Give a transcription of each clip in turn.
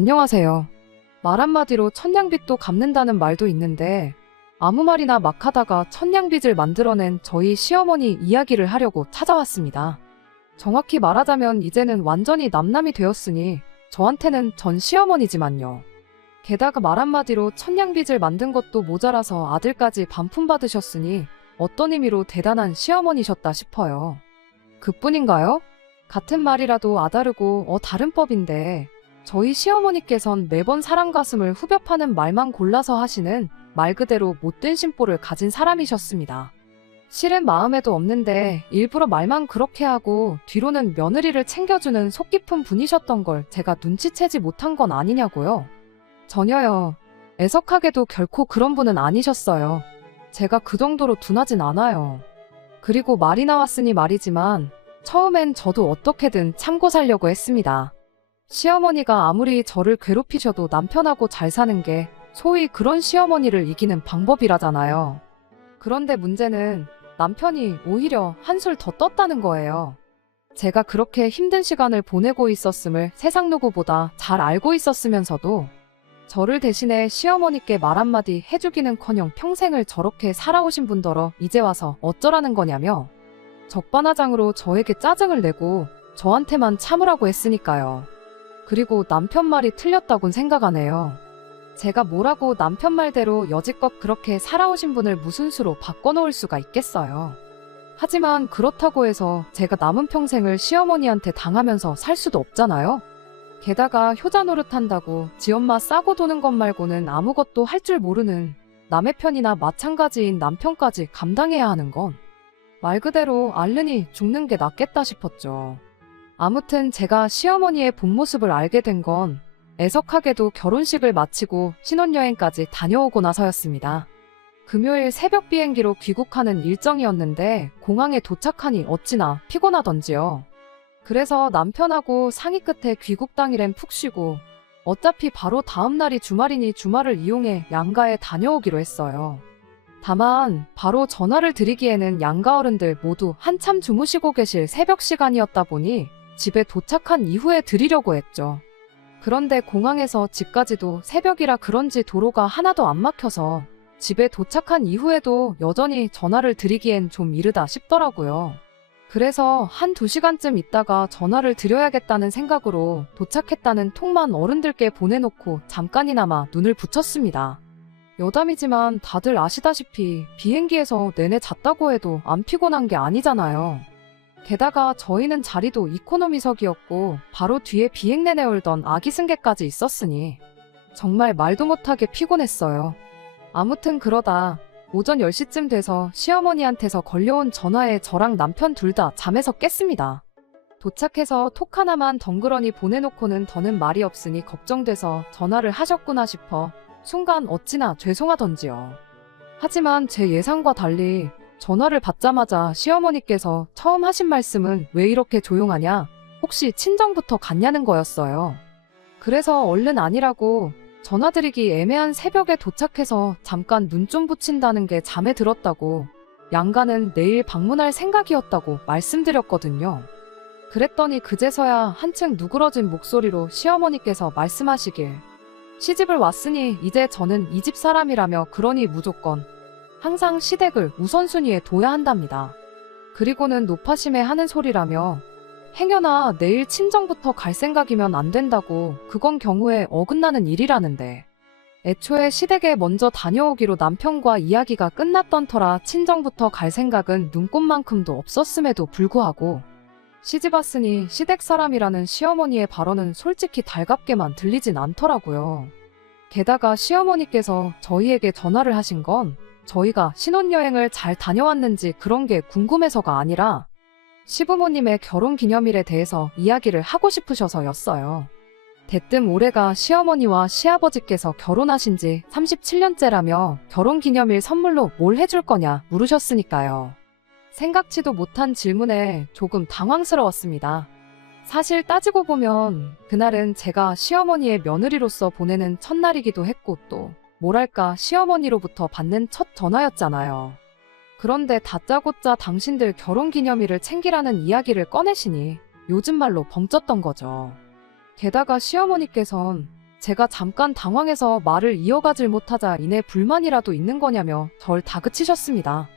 안녕하세요. 말 한마디로 천냥빚도 갚는다는 말도 있는데 아무 말이나 막 하다가 천냥빚을 만들어낸 저희 시어머니 이야기를 하려고 찾아왔습니다. 정확히 말하자면 이제는 완전히 남남이 되었으니 저한테는 전 시어머니지만요. 게다가 말 한마디로 천냥빚을 만든 것도 모자라서 아들까지 반품받으셨으니 어떤 의미로 대단한 시어머니셨다 싶어요. 그뿐인가요? 같은 말이라도 아다르고 다른 법인데 저희 시어머니께선 매번 사람 가슴을 후벼 파는 말만 골라서 하시는 말 그대로 못된 심보를 가진 사람이셨습니다. 실은 마음에도 없는데 일부러 말만 그렇게 하고 뒤로는 며느리를 챙겨주는 속 깊은 분이셨던 걸 제가 눈치채지 못한 건 아니냐고요. 전혀요. 애석하게도 결코 그런 분은 아니셨어요. 제가 그 정도로 둔하진 않아요. 그리고 말이 나왔으니 말이지만 처음엔 저도 어떻게든 참고 살려고 했습니다. 시어머니가 아무리 저를 괴롭히셔도 남편하고 잘 사는 게 소위 그런 시어머니를 이기는 방법이라잖아요. 그런데 문제는 남편이 오히려 한술 더 떴다는 거예요. 제가 그렇게 힘든 시간을 보내고 있었음을 세상 누구보다 잘 알고 있었으면서도 저를 대신해 시어머니께 말 한마디 해주기는커녕 평생을 저렇게 살아오신 분더러 이제 와서 어쩌라는 거냐며 적반하장으로 저에게 짜증을 내고 저한테만 참으라고 했으니까요. 그리고 남편 말이 틀렸다곤 생각하네요. 제가 뭐라고 남편 말대로 여지껏 그렇게 살아오신 분을 무슨 수로 바꿔놓을 수가 있겠어요. 하지만 그렇다고 해서 제가 남은 평생을 시어머니한테 당하면서 살 수도 없잖아요. 게다가 효자 노릇한다고 지 엄마 싸고 도는 것 말고는 아무것도 할 줄 모르는 남의 편이나 마찬가지인 남편까지 감당해야 하는 건 말 그대로 앓느니 죽는 게 낫겠다 싶었죠. 아무튼 제가 시어머니의 본 모습을 알게 된 건 애석하게도 결혼식을 마치고 신혼여행까지 다녀오고 나서였습니다. 금요일 새벽 비행기로 귀국하는 일정이었는데 공항에 도착하니 어찌나 피곤하던지요. 그래서 남편하고 상의 끝에 귀국 당일엔 푹 쉬고 어차피 바로 다음 날이 주말이니 주말을 이용해 양가에 다녀오기로 했어요. 다만 바로 전화를 드리기에는 양가 어른들 모두 한참 주무시고 계실 새벽 시간이었다 보니 집에 도착한 이후에 드리려고 했죠. 그런데 공항에서 집까지도 새벽이라 그런지 도로가 하나도 안 막혀서 집에 도착한 이후에도 여전히 전화를 드리기엔 좀 이르다 싶더라고요. 그래서 한 2시간쯤 있다가 전화를 드려야겠다는 생각으로 도착했다는 톡만 어른들께 보내놓고 잠깐이나마 눈을 붙였습니다. 여담이지만 다들 아시다시피 비행기에서 내내 잤다고 해도 안 피곤한 게 아니잖아요. 게다가 저희는 자리도 이코노미석이었고 바로 뒤에 비행 내내 울던 아기 승객까지 있었으니 정말 말도 못하게 피곤했어요. 아무튼 그러다 오전 10시쯤 돼서 시어머니한테서 걸려온 전화에 저랑 남편 둘 다 잠에서 깼습니다. 도착해서 톡 하나만 덩그러니 보내놓고는 더는 말이 없으니 걱정돼서 전화를 하셨구나 싶어 순간 어찌나 죄송하던지요. 하지만 제 예상과 달리 전화를 받자마자 시어머니께서 처음 하신 말씀은 왜 이렇게 조용하냐? 혹시 친정부터 갔냐는 거였어요. 그래서 얼른 아니라고 전화드리기 애매한 새벽에 도착해서 잠깐 눈 좀 붙인다는 게 잠에 들었다고 양가는 내일 방문할 생각이었다고 말씀드렸거든요. 그랬더니 그제서야 한층 누그러진 목소리로 시어머니께서 말씀하시길 시집을 왔으니 이제 저는 이 집 사람이라며 그러니 무조건 항상 시댁을 우선순위에 둬야 한답니다. 그리고는 노파심에 하는 소리라며 행여나 내일 친정부터 갈 생각이면 안 된다고 그건 경우에 어긋나는 일이라는데 애초에 시댁에 먼저 다녀오기로 남편과 이야기가 끝났던 터라 친정부터 갈 생각은 눈꼽만큼도 없었음에도 불구하고 시집 왔으니 시댁 사람이라는 시어머니의 발언은 솔직히 달갑게만 들리진 않더라고요. 게다가 시어머니께서 저희에게 전화를 하신 건 저희가 신혼여행을 잘 다녀왔는지 그런 게 궁금해서가 아니라 시부모님의 결혼기념일에 대해서 이야기를 하고 싶으셔서였어요. 대뜸 올해가 시어머니와 시아버지께서 결혼하신 지 37년째라며 결혼기념일 선물로 뭘 해줄 거냐 물으셨으니까요. 생각지도 못한 질문에 조금 당황스러웠습니다. 사실 따지고 보면 그날은 제가 시어머니의 며느리로서 보내는 첫날이기도 했고 또 뭐랄까 시어머니로부터 받는 첫 전화였잖아요. 그런데 다짜고짜 당신들 결혼기념일을 챙기라는 이야기를 꺼내시니 요즘 말로 벙쪘던 거죠. 게다가 시어머니께선 제가 잠깐 당황해서 말을 이어가질 못하자 이내 불만이라도 있는 거냐며 절 다그치셨습니다.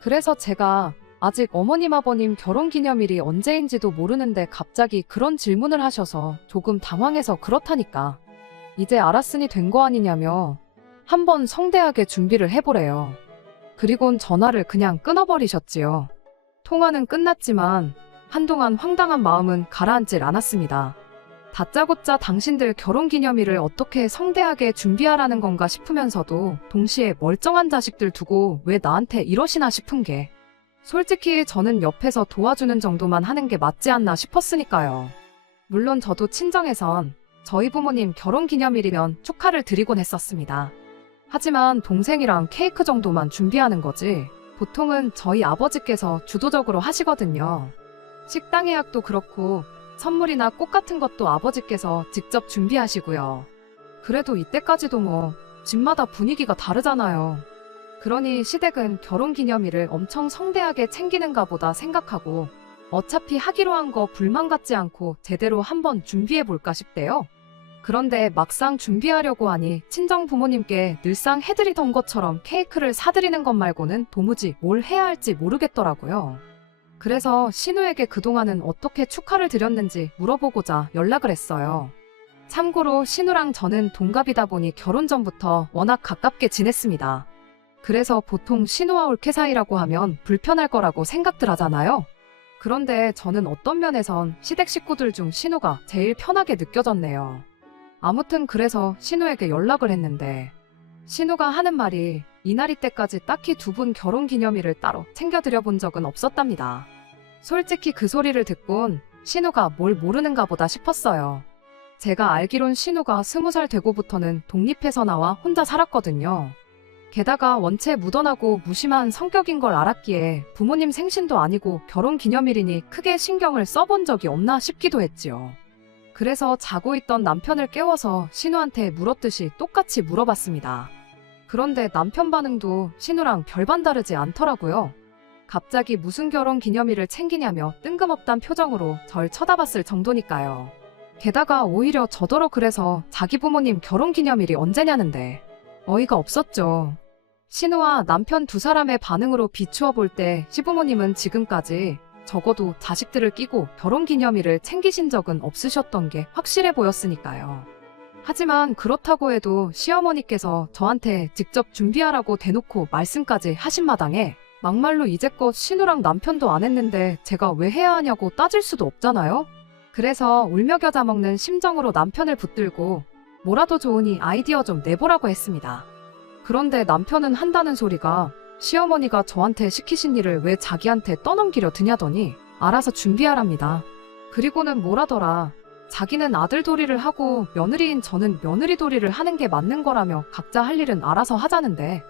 그래서 제가 아직 어머님 아버님 결혼기념일이 언제인지도 모르는데 갑자기 그런 질문을 하셔서 조금 당황해서 그렇다니까. 이제 알았으니 된 거 아니냐며 한번 성대하게 준비를 해보래요. 그리곤 전화를 그냥 끊어버리셨지요. 통화는 끝났지만 한동안 황당한 마음은 가라앉질 않았습니다. 다짜고짜 당신들 결혼기념일을 어떻게 성대하게 준비하라는 건가 싶으면서도 동시에 멀쩡한 자식들 두고 왜 나한테 이러시나 싶은 게 솔직히 저는 옆에서 도와주는 정도만 하는 게 맞지 않나 싶었으니까요. 물론 저도 친정에선 저희 부모님 결혼기념일이면 축하를 드리곤 했었습니다. 하지만 동생이랑 케이크 정도만 준비하는 거지 보통은 저희 아버지께서 주도적으로 하시거든요. 식당 예약도 그렇고 선물이나 꽃 같은 것도 아버지께서 직접 준비하시고요. 그래도 이때까지도 뭐 집마다 분위기가 다르잖아요. 그러니 시댁은 결혼기념일을 엄청 성대하게 챙기는가 보다 생각하고 어차피 하기로 한 거 불만 갖지 않고 제대로 한번 준비해볼까 싶대요. 그런데 막상 준비하려고 하니 친정 부모님께 늘상 해드리던 것처럼 케이크를 사드리는 것 말고는 도무지 뭘 해야 할지 모르겠더라고요. 그래서 신우에게 그동안은 어떻게 축하를 드렸는지 물어보고자 연락을 했어요. 참고로 신우랑 저는 동갑이다 보니 결혼 전부터 워낙 가깝게 지냈습니다. 그래서 보통 신우와 올케 사이라고 하면 불편할 거라고 생각들 하잖아요. 그런데 저는 어떤 면에선 시댁 식구들 중 신우가 제일 편하게 느껴졌네요. 아무튼 그래서 신우에게 연락을 했는데 신우가 하는 말이 이날이 때까지 딱히 두 분 결혼기념일을 따로 챙겨드려 본 적은 없었답니다. 솔직히 그 소리를 듣곤 신우가 뭘 모르는가 보다 싶었어요. 제가 알기론 신우가 20살 되고부터는 독립해서 나와 혼자 살았거든요. 게다가 원체 무던하고 무심한 성격인 걸 알았기에 부모님 생신도 아니고 결혼기념일이니 크게 신경을 써본 적이 없나 싶기도 했지요. 그래서 자고 있던 남편을 깨워서 신우한테 물었듯이 똑같이 물어봤습니다. 그런데 남편 반응도 신우랑 별반 다르지 않더라고요. 갑자기 무슨 결혼기념일을 챙기냐며 뜬금없단 표정으로 절 쳐다봤을 정도니까요. 게다가 오히려 저더러 그래서 자기 부모님 결혼기념일이 언제냐는데 어이가 없었죠. 신우와 남편 두 사람의 반응으로 비추어 볼 때 시부모님은 지금까지 적어도 자식들을 끼고 결혼기념일을 챙기신 적은 없으셨던 게 확실해 보였으니까요. 하지만 그렇다고 해도 시어머니께서 저한테 직접 준비하라고 대놓고 말씀까지 하신 마당에 막말로 이제껏 신우랑 남편도 안 했는데 제가 왜 해야 하냐고 따질 수도 없잖아요. 그래서 울며 겨자 먹는 심정으로 남편을 붙들고 뭐라도 좋으니 아이디어 좀 내보라고 했습니다. 그런데 남편은 한다는 소리가 시어머니가 저한테 시키신 일을 왜 자기한테 떠넘기려 드냐더니 알아서 준비하랍니다. 그리고는 뭐라더라. 자기는 아들 도리를 하고 며느리인 저는 며느리 도리를 하는 게 맞는 거라며 각자 할 일은 알아서 하자는데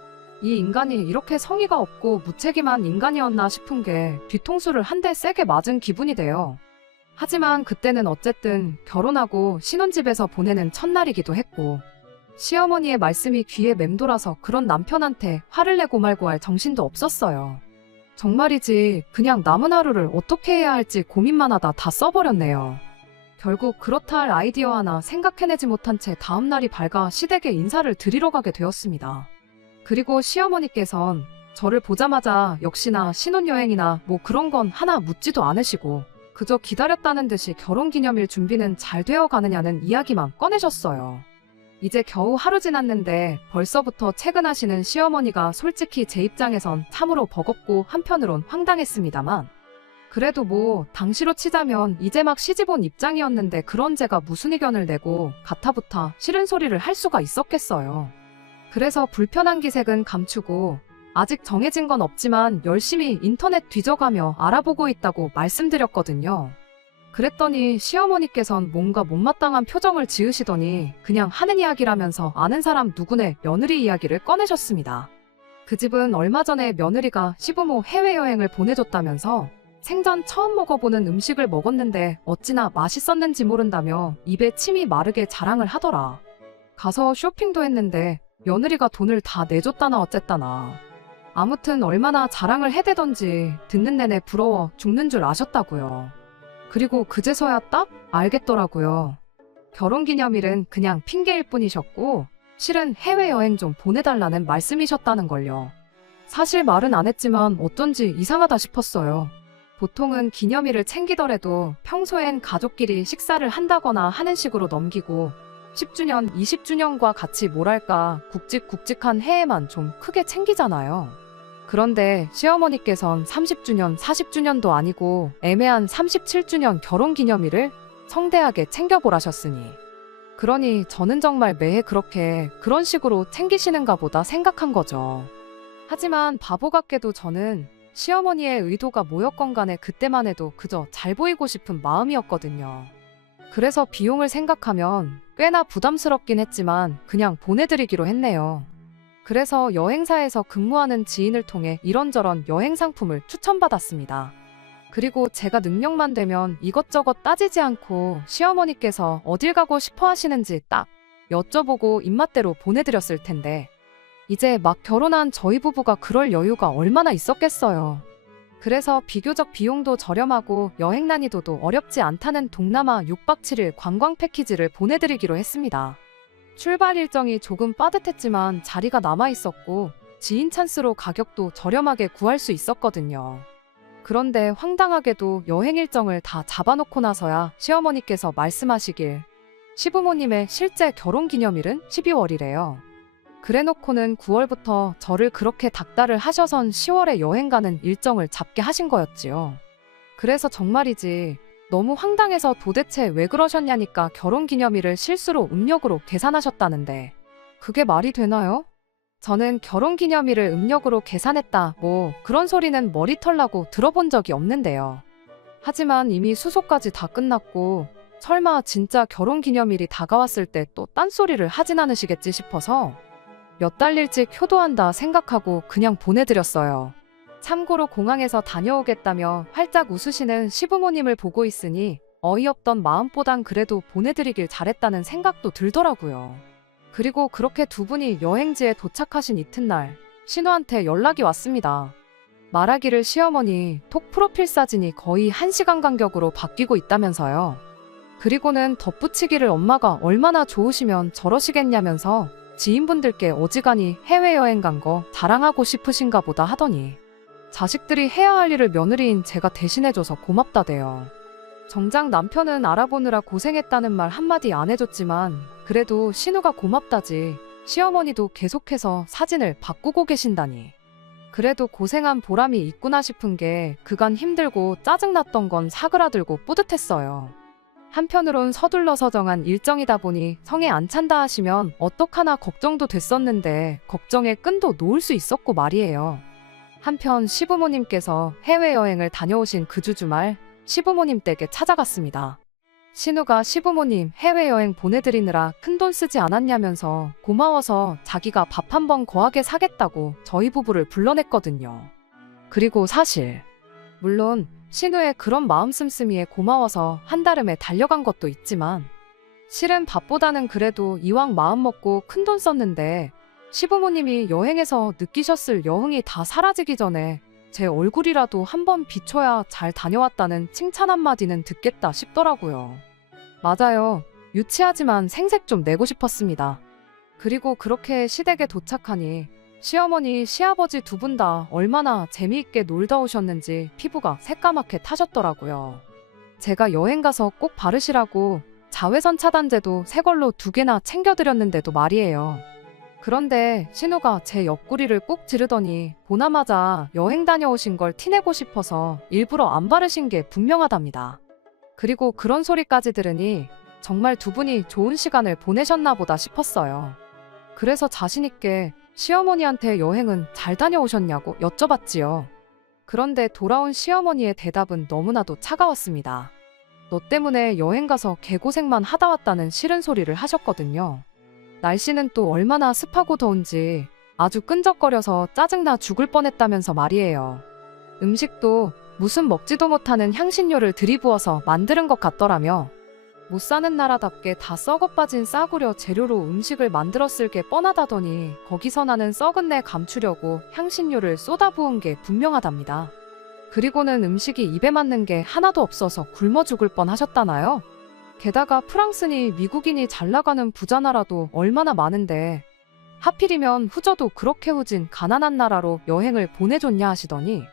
이 인간이 이렇게 성의가 없고 무책임한 인간이었나 싶은 게 뒤통수를 한 대 세게 맞은 기분이 돼요. 하지만 그때는 어쨌든 결혼하고 신혼집에서 보내는 첫날이기도 했고 시어머니의 말씀이 귀에 맴돌아서 그런 남편한테 화를 내고 말고 할 정신도 없었어요. 정말이지 그냥 남은 하루를 어떻게 해야 할지 고민만 하다 다 써버렸네요. 결국 그렇다 할 아이디어 하나 생각해내지 못한 채 다음날이 밝아 시댁에 인사를 드리러 가게 되었습니다. 그리고 시어머니께선 저를 보자마자 역시나 신혼여행이나 뭐 그런 건 하나 묻지도 않으시고 그저 기다렸다는 듯이 결혼기념일 준비는 잘 되어 가느냐는 이야기만 꺼내셨어요. 이제 겨우 하루 지났는데 벌써부터 퇴근하시는 시어머니가 솔직히 제 입장에선 참으로 버겁고 한편으론 황당했습니다만 그래도 뭐 당시로 치자면 이제 막 시집 온 입장이었는데 그런 제가 무슨 의견을 내고 가타부타 싫은 소리를 할 수가 있었겠어요. 그래서 불편한 기색은 감추고 아직 정해진 건 없지만 열심히 인터넷 뒤져가며 알아보고 있다고 말씀드렸거든요. 그랬더니 시어머니께선 뭔가 못마땅한 표정을 지으시더니 그냥 하는 이야기라면서 아는 사람 누구네 며느리 이야기를 꺼내셨습니다. 그 집은 얼마 전에 며느리가 시부모 해외여행을 보내줬다면서 생전 처음 먹어보는 음식을 먹었는데 어찌나 맛있었는지 모른다며 입에 침이 마르게 자랑을 하더라. 가서 쇼핑도 했는데 며느리가 돈을 다 내줬다나 어쨌다나. 아무튼 얼마나 자랑을 해대던지 듣는 내내 부러워 죽는 줄 아셨다고요. 그리고 그제서야 딱 알겠더라고요. 결혼기념일은 그냥 핑계일 뿐이셨고 실은 해외여행 좀 보내달라는 말씀이셨다는걸요. 사실 말은 안 했지만 어쩐지 이상하다 싶었어요. 보통은 기념일을 챙기더라도 평소엔 가족끼리 식사를 한다거나 하는 식으로 넘기고 10주년, 20주년과 같이 뭐랄까 굵직굵직한 해에만 좀 크게 챙기잖아요. 그런데 시어머니께선 30주년, 40주년도 아니고 애매한 37주년 결혼기념일을 성대하게 챙겨보라셨으니 그러니 저는 정말 매해 그렇게 그런 식으로 챙기시는가 보다 생각한 거죠. 하지만 바보 같게도 저는 시어머니의 의도가 뭐였건 간에 그때만 해도 그저 잘 보이고 싶은 마음이었거든요. 그래서 비용을 생각하면 꽤나 부담스럽긴 했지만 그냥 보내드리기로 했네요. 그래서 여행사에서 근무하는 지인을 통해 이런저런 여행 상품을 추천받았습니다. 그리고 제가 능력만 되면 이것저것 따지지 않고 시어머니께서 어딜 가고 싶어 하시는지 딱 여쭤보고 입맛대로 보내드렸을 텐데 이제 막 결혼한 저희 부부가 그럴 여유가 얼마나 있었겠어요. 그래서 비교적 비용도 저렴하고 여행 난이도도 어렵지 않다는 동남아 6박 7일 관광 패키지를 보내드리기로 했습니다. 출발 일정이 조금 빠듯했지만 자리가 남아있었고 지인 찬스로 가격도 저렴하게 구할 수 있었거든요. 그런데 황당하게도 여행 일정을 다 잡아놓고 나서야 시어머니께서 말씀하시길 시부모님의 실제 결혼기념일은 12월이래요. 그래놓고는 9월부터 저를 그렇게 닥달을 하셔선 10월에 여행 가는 일정을 잡게 하신 거였지요. 그래서 정말이지 너무 황당해서 도대체 왜 그러셨냐니까 결혼기념일을 실수로 음력으로 계산하셨다는데 그게 말이 되나요? 저는 결혼기념일을 음력으로 계산했다 뭐 그런 소리는 머리털 나고 들어본 적이 없는데요. 하지만 이미 수소까지 다 끝났고 설마 진짜 결혼기념일이 다가왔을 때 또 딴소리를 하진 않으시겠지 싶어서 몇 달 일찍 효도한다 생각하고 그냥 보내드렸어요. 참고로 공항에서 다녀오겠다며 활짝 웃으시는 시부모님을 보고 있으니 어이없던 마음보단 그래도 보내드리길 잘했다는 생각도 들더라고요. 그리고 그렇게 두 분이 여행지에 도착하신 이튿날 신우한테 연락이 왔습니다. 말하기를 시어머니 톡 프로필 사진이 거의 1시간 간격으로 바뀌고 있다면서요. 그리고는 덧붙이기를 엄마가 얼마나 좋으시면 저러시겠냐면서 지인분들께 어지간히 해외여행 간 거 자랑하고 싶으신가 보다 하더니 자식들이 해야 할 일을 며느리인 제가 대신해줘서 고맙다대요. 정작 남편은 알아보느라 고생했다는 말 한마디 안 해줬지만 그래도 신우가 고맙다지 시어머니도 계속해서 사진을 바꾸고 계신다니 그래도 고생한 보람이 있구나 싶은 게 그간 힘들고 짜증났던 건 사그라들고 뿌듯했어요. 한편으론 서둘러서 정한 일정이다 보니 성에 안 찬다 하시면 어떡하나 걱정도 됐었는데 걱정의 끈도 놓을 수 있었고 말이에요. 한편 시부모님께서 해외여행을 다녀오신 그 주 주말 시부모님 댁에 찾아갔습니다. 신우가 시부모님 해외여행 보내드리느라 큰돈 쓰지 않았냐면서 고마워서 자기가 밥 한 번 거하게 사겠다고 저희 부부를 불러냈거든요. 그리고 사실 물론 신우의 그런 마음 씀씀이에 고마워서 한달음에 달려간 것도 있지만 실은 밥보다는 그래도 이왕 마음 먹고 큰돈 썼는데 시부모님이 여행에서 느끼셨을 여흥이 다 사라지기 전에 제 얼굴이라도 한번 비춰야 잘 다녀왔다는 칭찬 한마디는 듣겠다 싶더라고요. 맞아요. 유치하지만 생색 좀 내고 싶었습니다. 그리고 그렇게 시댁에 도착하니 시어머니, 시아버지 두 분 다 얼마나 재미있게 놀다 오셨는지 피부가 새까맣게 타셨더라고요. 제가 여행 가서 꼭 바르시라고 자외선 차단제도 새 걸로 2개나 챙겨드렸는데도 말이에요. 그런데 신우가 제 옆구리를 꾹 찌르더니 보나마자 여행 다녀오신 걸 티내고 싶어서 일부러 안 바르신 게 분명하답니다. 그리고 그런 소리까지 들으니 정말 두 분이 좋은 시간을 보내셨나 보다 싶었어요. 그래서 자신있게 시어머니한테 여행은 잘 다녀오셨냐고 여쭤봤지요. 그런데 돌아온 시어머니의 대답은 너무나도 차가웠습니다. 너 때문에 여행 가서 개고생만 하다 왔다는 싫은 소리를 하셨거든요. 날씨는 또 얼마나 습하고 더운지 아주 끈적거려서 짜증나 죽을 뻔했다면서 말이에요. 음식도 무슨 먹지도 못하는 향신료를 들이부어서 만드는 것 같더라며 못 사는 나라답게 다 썩어빠진 싸구려 재료로 음식을 만들었을 게 뻔하다더니 거기서 나는 썩은 내 감추려고 향신료를 쏟아부은 게 분명하답니다. 그리고는 음식이 입에 맞는 게 하나도 없어서 굶어 죽을 뻔하셨다나요? 게다가 프랑스니 미국인이 잘 나가는 부자 나라도 얼마나 많은데 하필이면 후저도 그렇게 후진 가난한 나라로 여행을 보내줬냐 하시더니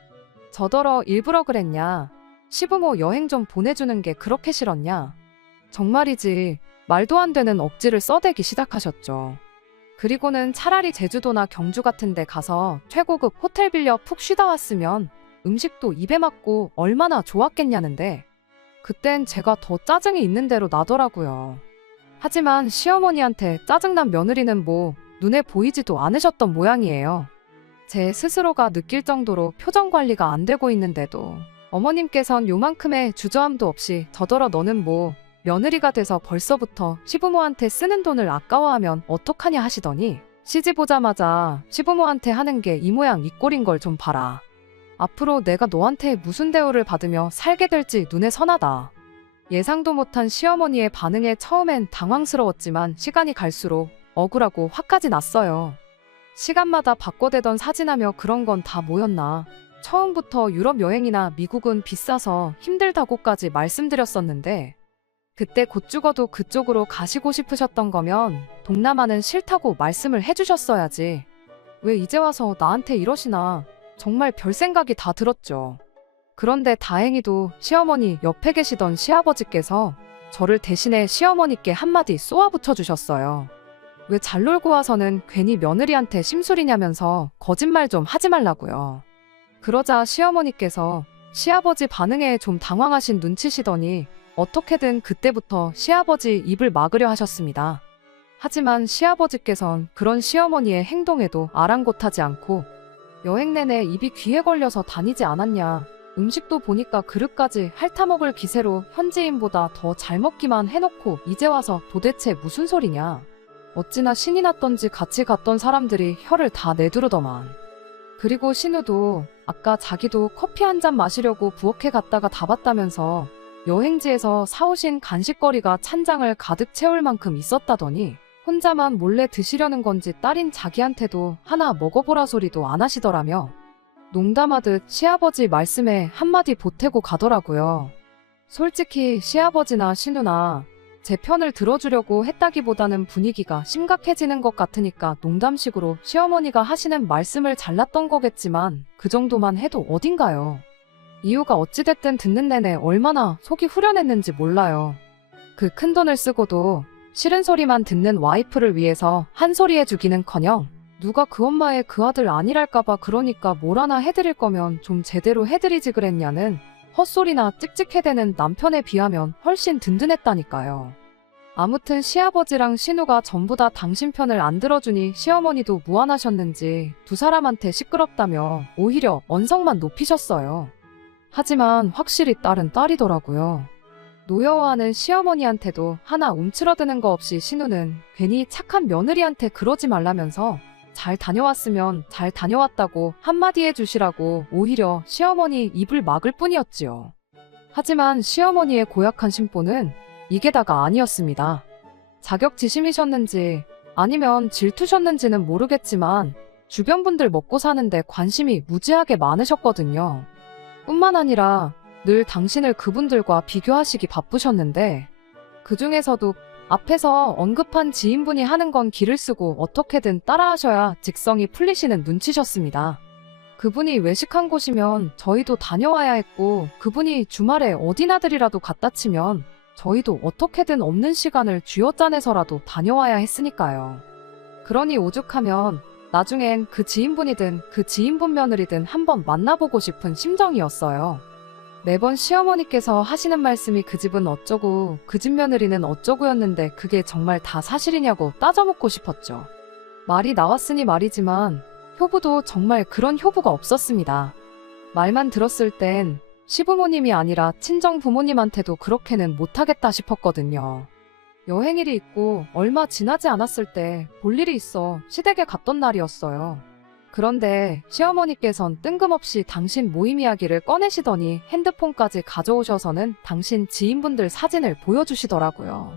저더러 일부러 그랬냐? 시부모 여행 좀 보내주는 게 그렇게 싫었냐? 정말이지 말도 안 되는 억지를 써대기 시작하셨죠. 그리고는 차라리 제주도나 경주 같은 데 가서 최고급 호텔 빌려 푹 쉬다 왔으면 음식도 입에 맞고 얼마나 좋았겠냐는데 그땐 제가 더 짜증이 있는 대로 나더라고요. 하지만 시어머니한테 짜증난 며느리는 뭐 눈에 보이지도 않으셨던 모양이에요. 제 스스로가 느낄 정도로 표정 관리가 안 되고 있는데도 어머님께선 요만큼의 주저함도 없이 저더러 너는 뭐 며느리가 돼서 벌써부터 시부모한테 쓰는 돈을 아까워하면 어떡하냐 하시더니 시집 오자마자 시부모한테 하는 게 이 모양 이 꼴인 걸 좀 봐라. 앞으로 내가 너한테 무슨 대우를 받으며 살게 될지 눈에 선하다. 예상도 못한 시어머니의 반응에 처음엔 당황스러웠지만 시간이 갈수록 억울하고 화까지 났어요. 시간마다 바꿔대던 사진하며 그런 건 다 뭐였나. 처음부터 유럽 여행이나 미국은 비싸서 힘들다고까지 말씀드렸었는데 그때 곧 죽어도 그쪽으로 가시고 싶으셨던 거면 동남아는 싫다고 말씀을 해주셨어야지. 왜 이제 와서 나한테 이러시나. 정말 별 생각이 다 들었죠. 그런데 다행히도 시어머니 옆에 계시던 시아버지께서 저를 대신해 시어머니께 한마디 쏘아붙여 주셨어요. 왜 잘 놀고 와서는 괜히 며느리한테 심술이냐면서 거짓말 좀 하지 말라고요. 그러자 시어머니께서 시아버지 반응에 좀 당황하신 눈치시더니 어떻게든 그때부터 시아버지 입을 막으려 하셨습니다. 하지만 시아버지께선 그런 시어머니의 행동에도 아랑곳하지 않고 여행 내내 입이 귀에 걸려서 다니지 않았냐. 음식도 보니까 그릇까지 핥아먹을 기세로 현지인보다 더 잘 먹기만 해놓고 이제 와서 도대체 무슨 소리냐. 어찌나 신이 났던지 같이 갔던 사람들이 혀를 다 내두르더만. 그리고 신우도 아까 자기도 커피 한 잔 마시려고 부엌에 갔다가 다 봤다면서 여행지에서 사오신 간식거리가 찬장을 가득 채울 만큼 있었다더니 혼자만 몰래 드시려는 건지 딸인 자기한테도 하나 먹어보라 소리도 안 하시더라며 농담하듯 시아버지 말씀에 한마디 보태고 가더라고요. 솔직히 시아버지나 신우나 제 편을 들어주려고 했다기보다는 분위기가 심각해지는 것 같으니까 농담식으로 시어머니가 하시는 말씀을 잘랐던 거겠지만 그 정도만 해도 어딘가요. 이유가 어찌됐든 듣는 내내 얼마나 속이 후련했는지 몰라요. 그 큰돈을 쓰고도 싫은 소리만 듣는 와이프를 위해서 한 소리 해주기는커녕 누가 그 엄마의 그 아들 아니랄까봐 그러니까 뭘 하나 해드릴 거면 좀 제대로 해드리지 그랬냐는 헛소리나 찍찍해대는 남편에 비하면 훨씬 든든했다니까요. 아무튼 시아버지랑 신우가 전부 다 당신 편을 안 들어주니 시어머니도 무안하셨는지 두 사람한테 시끄럽다며 오히려 언성만 높이셨어요. 하지만 확실히 딸은 딸이더라고요. 노여워하는 시어머니한테도 하나 움츠러드는 거 없이 신우는 괜히 착한 며느리한테 그러지 말라면서 잘 다녀왔으면 잘 다녀왔다고 한마디 해주시라고 오히려 시어머니 입을 막을 뿐이었지요. 하지만 시어머니의 고약한 심보는 이게 다가 아니었습니다. 자격지심이셨는지 아니면 질투셨는지는 모르겠지만 주변 분들 먹고 사는데 관심이 무지하게 많으셨거든요. 뿐만 아니라 늘 당신을 그분들과 비교하시기 바쁘셨는데 그 중에서도 앞에서 언급한 지인분이 하는 건 기를 쓰고 어떻게든 따라하셔야 직성이 풀리시는 눈치셨습니다. 그분이 외식한 곳이면 저희도 다녀와야 했고 그분이 주말에 어디 나들이라도 갔다 치면 저희도 어떻게든 없는 시간을 쥐어짜내서라도 다녀와야 했으니까요. 그러니 오죽하면 나중엔 그 지인분이든 그 지인분 며느리든 한번 만나보고 싶은 심정이었어요. 매번 시어머니께서 하시는 말씀이 그 집은 어쩌고 그 집 며느리는 어쩌고였는데 그게 정말 다 사실이냐고 따져묻고 싶었죠. 말이 나왔으니 말이지만 효부도 정말 그런 효부가 없었습니다. 말만 들었을 땐 시부모님이 아니라 친정 부모님한테도 그렇게는 못하겠다 싶었거든요. 여행일이 있고 얼마 지나지 않았을 때 볼 일이 있어 시댁에 갔던 날이었어요. 그런데 시어머니께선 뜬금없이 당신 모임 이야기를 꺼내시더니 핸드폰까지 가져오셔서는 당신 지인분들 사진을 보여주시더라고요.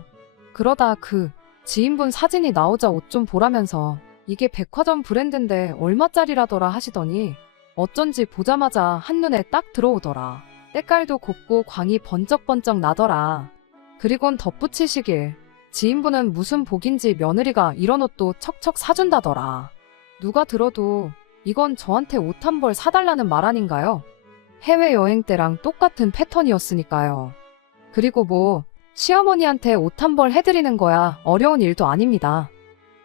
그러다 그 지인분 사진이 나오자 옷 좀 보라면서 이게 백화점 브랜드인데 얼마짜리라더라 하시더니 어쩐지 보자마자 한눈에 딱 들어오더라. 때깔도 곱고 광이 번쩍번쩍 나더라. 그리곤 덧붙이시길 지인분은 무슨 복인지 며느리가 이런 옷도 척척 사준다더라. 누가 들어도 이건 저한테 옷 한 벌 사달라는 말 아닌가요? 해외여행 때랑 똑같은 패턴이었으니까요. 그리고 뭐 시어머니한테 옷 한 벌 해드리는 거야 어려운 일도 아닙니다.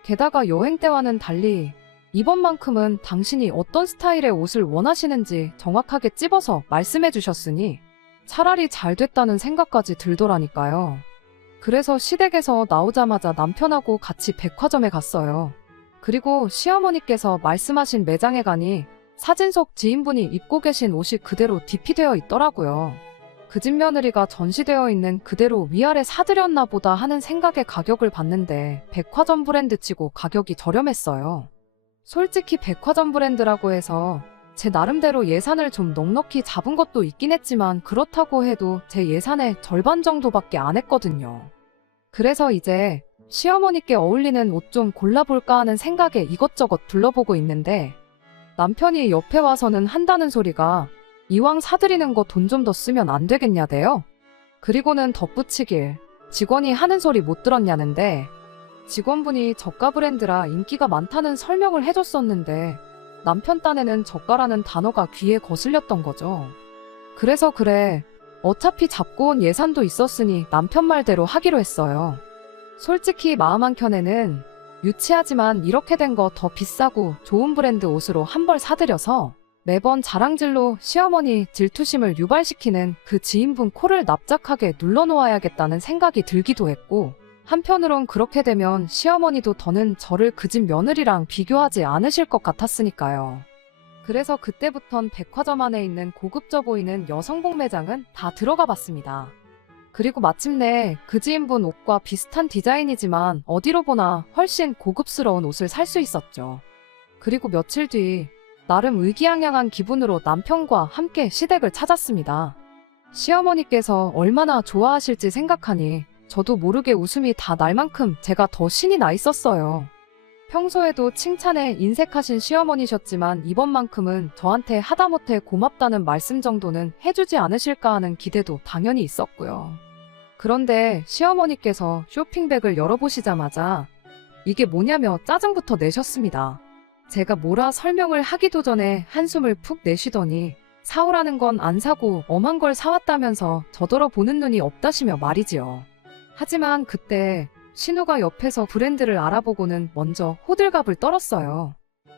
게다가 여행 때와는 달리 이번만큼은 당신이 어떤 스타일의 옷을 원하시는지 정확하게 찝어서 말씀해 주셨으니 차라리 잘 됐다는 생각까지 들더라니까요. 그래서 시댁에서 나오자마자 남편하고 같이 백화점에 갔어요. 그리고 시어머니께서 말씀하신 매장에 가니 사진 속 지인분이 입고 계신 옷이 그대로 DP되어 있더라고요. 그 집 며느리가 전시되어 있는 그대로 위아래 사드렸나 보다 하는 생각에 가격을 봤는데 백화점 브랜드치고 가격이 저렴했어요. 솔직히 백화점 브랜드라고 해서 제 나름대로 예산을 좀 넉넉히 잡은 것도 있긴 했지만 그렇다고 해도 제 예산의 절반 정도밖에 안 했거든요. 그래서 이제 시어머니께 어울리는 옷 좀 골라볼까 하는 생각에 이것저것 둘러보고 있는데 남편이 옆에 와서는 한다는 소리가 이왕 사드리는 거 돈 좀 더 쓰면 안 되겠냐대요. 그리고는 덧붙이길 직원이 하는 소리 못 들었냐는데 직원분이 저가 브랜드라 인기가 많다는 설명을 해줬었는데 남편 딴에는 저가라는 단어가 귀에 거슬렸던 거죠. 그래서 그래 어차피 잡고 온 예산도 있었으니 남편 말대로 하기로 했어요. 솔직히 마음 한켠에는 유치하지만 이렇게 된 거 더 비싸고 좋은 브랜드 옷으로 한 벌 사드려서 매번 자랑질로 시어머니 질투심을 유발시키는 그 지인분 코를 납작하게 눌러놓아야겠다는 생각이 들기도 했고 한편으론 그렇게 되면 시어머니도 더는 저를 그 집 며느리랑 비교하지 않으실 것 같았으니까요. 그래서 그때부턴 백화점 안에 있는 고급져 보이는 여성복 매장은 다 들어가 봤습니다. 그리고 마침내 그 지인분 옷과 비슷한 디자인이지만 어디로 보나 훨씬 고급스러운 옷을 살 수 있었죠. 그리고 며칠 뒤 나름 의기양양한 기분으로 남편과 함께 시댁을 찾았습니다. 시어머니께서 얼마나 좋아하실지 생각하니 저도 모르게 웃음이 다 날 만큼 제가 더 신이 나 있었어요. 평소에도 칭찬에 인색하신 시어머니셨지만 이번만큼은 저한테 하다못해 고맙다는 말씀 정도는 해주지 않으실까 하는 기대도 당연히 있었고요. 그런데 시어머니께서 쇼핑백을 열어보시자마자 이게 뭐냐며 짜증부터 내셨습니다. 제가 뭐라 설명을 하기도 전에 한숨을 푹 내쉬더니 사오라는 건 안 사고 엄한 걸 사왔다면서 저더러 보는 눈이 없다시며 말이지요. 하지만 그때 신우가 옆에서 브랜드를 알아보고는 먼저 호들갑을 떨었어요.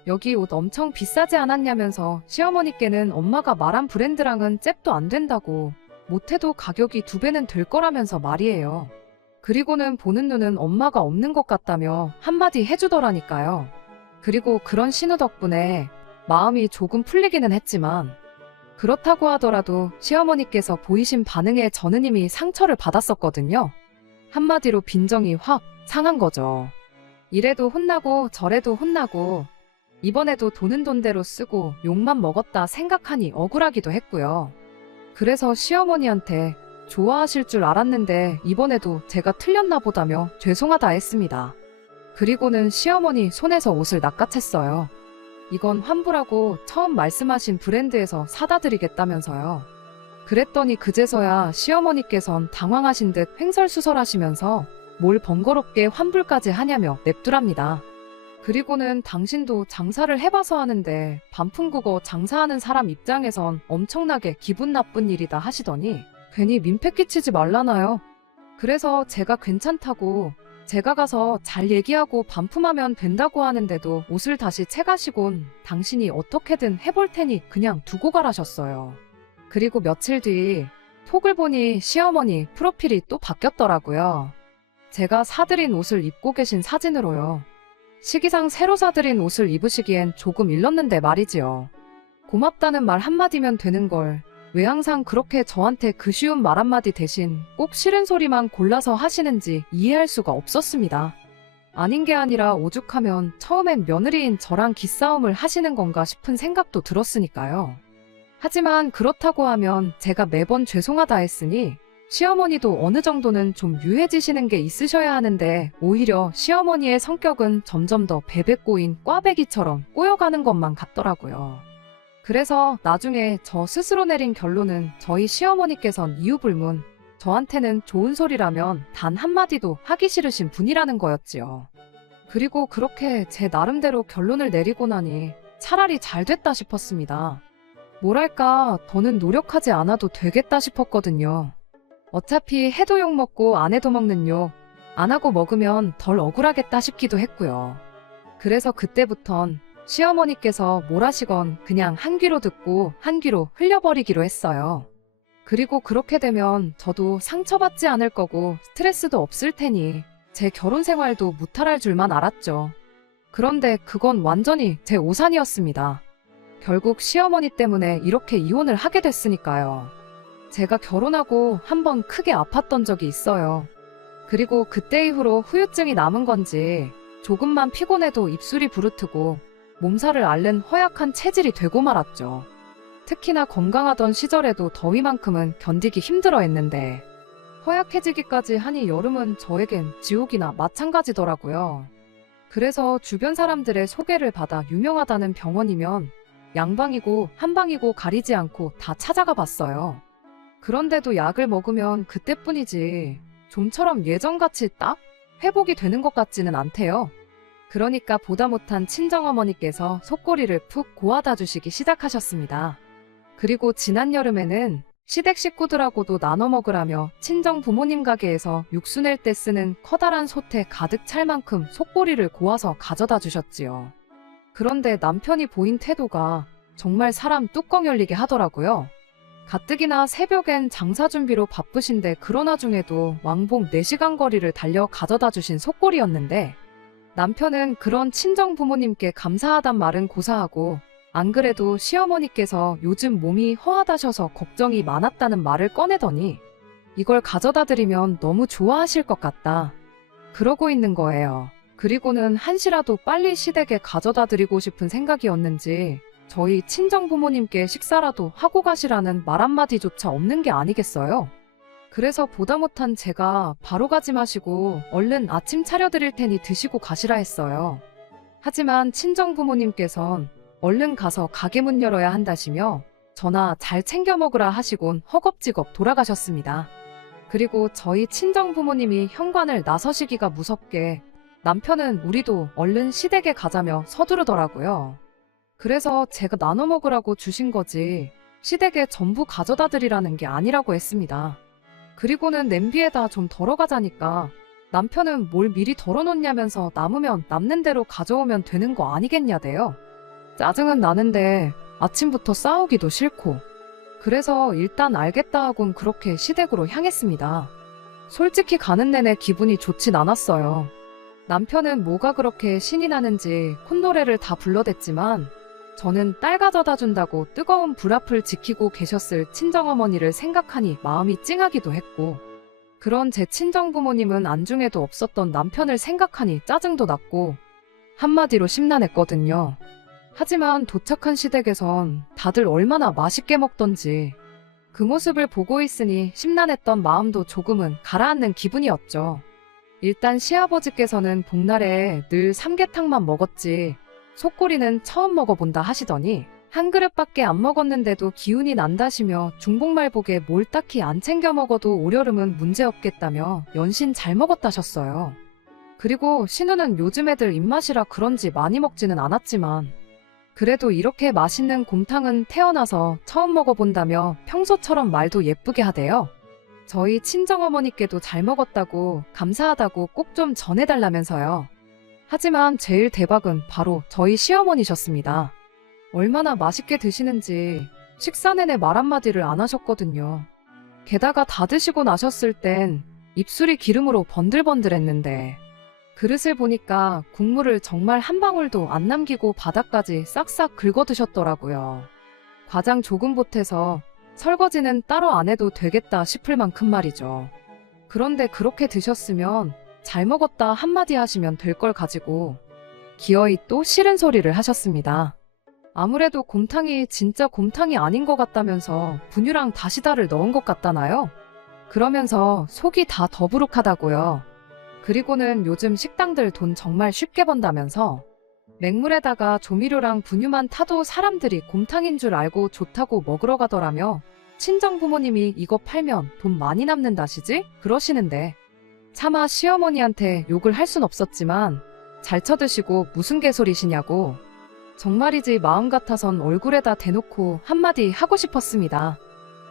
여기 옷 엄청 비싸지 않았냐면서 시어머니께는 엄마가 말한 브랜드랑은 잽도 안 된다고 못해도 가격이 2배는 될 거라면서 말이에요. 그리고는 보는 눈은 엄마가 없는 것 같다며 한마디 해주더라니까요. 그리고 그런 신우 덕분에 마음이 조금 풀리기는 했지만 그렇다고 하더라도 시어머니께서 보이신 반응에 저는 이미 상처를 받았었거든요. 한마디로 빈정이 확 상한 거죠. 이래도 혼나고 저래도 혼나고 이번에도 돈은 돈대로 쓰고 욕만 먹었다 생각하니 억울하기도 했고요. 그래서 시어머니한테 좋아하실 줄 알았는데 이번에도 제가 틀렸나 보다며 죄송하다 했습니다. 그리고는 시어머니 손에서 옷을 낚아챘어요. 이건 환불하고 처음 말씀하신 브랜드에서 사다 드리겠다면서요. 그랬더니 그제서야 시어머니께선 당황하신 듯 횡설수설하시면서 뭘 번거롭게 환불까지 하냐며 냅두랍니다. 그리고는 당신도 장사를 해봐서 하는데 반품국어 장사하는 사람 입장에선 엄청나게 기분 나쁜 일이다 하시더니 괜히 민폐 끼치지 말라나요? 그래서 제가 괜찮다고 제가 가서 잘 얘기하고 반품하면 된다고 하는데도 옷을 다시 채가시곤 당신이 어떻게든 해볼 테니 그냥 두고 가라셨어요. 그리고 며칠 뒤 톡을 보니 시어머니 프로필이 또 바뀌었더라고요. 제가 사드린 옷을 입고 계신 사진으로요. 시기상 새로 사드린 옷을 입으시기엔 조금 일렀는데 말이지요. 고맙다는 말 한마디면 되는 걸 왜 항상 그렇게 저한테 그 쉬운 말 한마디 대신 꼭 싫은 소리만 골라서 하시는지 이해할 수가 없었습니다. 아닌 게 아니라 오죽하면 처음엔 며느리인 저랑 기싸움을 하시는 건가 싶은 생각도 들었으니까요. 하지만 그렇다고 하면 제가 매번 죄송하다 했으니 시어머니도 어느 정도는 좀 유해지시는 게 있으셔야 하는데 오히려 시어머니의 성격은 점점 더 베베 꼬인 꽈배기처럼 꼬여가는 것만 같더라고요. 그래서 나중에 저 스스로 내린 결론은 저희 시어머니께선 이유불문 저한테는 좋은 소리라면 단 한마디도 하기 싫으신 분이라는 거였지요. 그리고 그렇게 제 나름대로 결론을 내리고 나니 차라리 잘 됐다 싶었습니다. 뭐랄까, 더는 노력하지 않아도 되겠다 싶었거든요. 어차피 해도 욕 먹고 안 해도 먹는 욕, 안 하고 먹으면 덜 억울하겠다 싶기도 했고요. 그래서 그때부턴 시어머니께서 뭘 하시건 그냥 한 귀로 듣고 한 귀로 흘려버리기로 했어요. 그리고 그렇게 되면 저도 상처받지 않을 거고 스트레스도 없을 테니 제 결혼 생활도 무탈할 줄만 알았죠. 그런데 그건 완전히 제 오산이었습니다. 결국 시어머니 때문에 이렇게 이혼을 하게 됐으니까요. 제가 결혼하고 한번 크게 아팠던 적이 있어요. 그리고 그때 이후로 후유증이 남은 건지 조금만 피곤해도 입술이 부르트고 몸살을 앓는 허약한 체질이 되고 말았죠. 특히나 건강하던 시절에도 더위만큼은 견디기 힘들어 했는데 허약해지기까지 하니 여름은 저에겐 지옥이나 마찬가지더라고요. 그래서 주변 사람들의 소개를 받아 유명하다는 병원이면 양방이고 한방이고 가리지 않고 다 찾아가 봤어요. 그런데도 약을 먹으면 그때뿐이지 좀처럼 예전같이 딱 회복이 되는 것 같지는 않대요. 그러니까 보다 못한 친정어머니께서 속꼬리를 푹 고아다 주시기 시작하셨습니다. 그리고 지난 여름에는 시댁 식구들하고도 나눠 먹으라며 친정 부모님 가게에서 육수 낼 때 쓰는 커다란 솥에 가득 찰 만큼 속꼬리를 고아서 가져다 주셨지요. 그런데 남편이 보인 태도가 정말 사람 뚜껑 열리게 하더라고요. 가뜩이나 새벽엔 장사 준비로 바쁘신데 그런 와중에도 왕복 4시간 거리를 달려 가져다 주신 속꼬리였는데 남편은 그런 친정 부모님께 감사하단 말은 고사하고 안 그래도 시어머니께서 요즘 몸이 허하다셔서 걱정이 많았다는 말을 꺼내더니 이걸 가져다 드리면 너무 좋아하실 것 같다. 그러고 있는 거예요. 그리고는 한시라도 빨리 시댁에 가져다 드리고 싶은 생각이었는지 저희 친정 부모님께 식사라도 하고 가시라는 말 한마디조차 없는 게 아니겠어요? 그래서 보다 못한 제가 바로 가지 마시고 얼른 아침 차려드릴 테니 드시고 가시라 했어요. 하지만 친정 부모님께선 얼른 가서 가게 문 열어야 한다시며 저나 잘 챙겨 먹으라 하시곤 허겁지겁 돌아가셨습니다. 그리고 저희 친정 부모님이 현관을 나서시기가 무섭게 남편은 우리도 얼른 시댁에 가자며 서두르더라고요. 그래서 제가 나눠 먹으라고 주신 거지 시댁에 전부 가져다 드리라는 게 아니라고 했습니다. 그리고는 냄비에다 좀 덜어가자니까 남편은 뭘 미리 덜어놓냐면서 남으면 남는 대로 가져오면 되는 거 아니겠냐대요. 짜증은 나는데 아침부터 싸우기도 싫고 그래서 일단 알겠다 하곤 그렇게 시댁으로 향했습니다. 솔직히 가는 내내 기분이 좋진 않았어요. 남편은 뭐가 그렇게 신이 나는지 콧노래를 다 불러댔지만 저는 딸 가져다 준다고 뜨거운 불 앞을 지키고 계셨을 친정어머니를 생각하니 마음이 찡하기도 했고 그런 제 친정부모님은 안중에도 없었던 남편을 생각하니 짜증도 났고 한마디로 심란했거든요. 하지만 도착한 시댁에선 다들 얼마나 맛있게 먹던지 그 모습을 보고 있으니 심란했던 마음도 조금은 가라앉는 기분이었죠. 일단 시아버지께서는 복날에 늘 삼계탕만 먹었지 속꼬리는 처음 먹어본다 하시더니 한 그릇밖에 안 먹었는데도 기운이 난다시며 중복말복에 뭘 딱히 안 챙겨 먹어도 올여름은 문제없겠다며 연신 잘 먹었다셨어요. 그리고 신우는 요즘 애들 입맛이라 그런지 많이 먹지는 않았지만 그래도 이렇게 맛있는 곰탕은 태어나서 처음 먹어본다며 평소처럼 말도 예쁘게 하대요. 저희 친정어머니께도 잘 먹었다고 감사하다고 꼭 좀 전해달라면서요. 하지만 제일 대박은 바로 저희 시어머니셨습니다. 얼마나 맛있게 드시는지 식사 내내 말 한마디를 안 하셨거든요. 게다가 다 드시고 나셨을 땐 입술이 기름으로 번들번들했는데 그릇을 보니까 국물을 정말 한 방울도 안 남기고 바닥까지 싹싹 긁어 드셨더라고요. 과장 조금 보태서 설거지는 따로 안 해도 되겠다 싶을 만큼 말이죠. 그런데 그렇게 드셨으면 잘 먹었다 한마디 하시면 될 걸 가지고 기어이 또 싫은 소리를 하셨습니다. 아무래도 곰탕이 진짜 곰탕이 아닌 것 같다면서 분유랑 다시다를 넣은 것 같다나요? 그러면서 속이 다 더부룩하다고요. 그리고는 요즘 식당들 돈 정말 쉽게 번다면서 맹물에다가 조미료랑 분유만 타도 사람들이 곰탕인 줄 알고 좋다고 먹으러 가더라며 친정 부모님이 이거 팔면 돈 많이 남는다시지? 그러시는데 차마 시어머니한테 욕을 할 순 없었지만 잘 쳐드시고 무슨 개소리시냐고 정말이지 마음 같아선 얼굴에다 대놓고 한마디 하고 싶었습니다.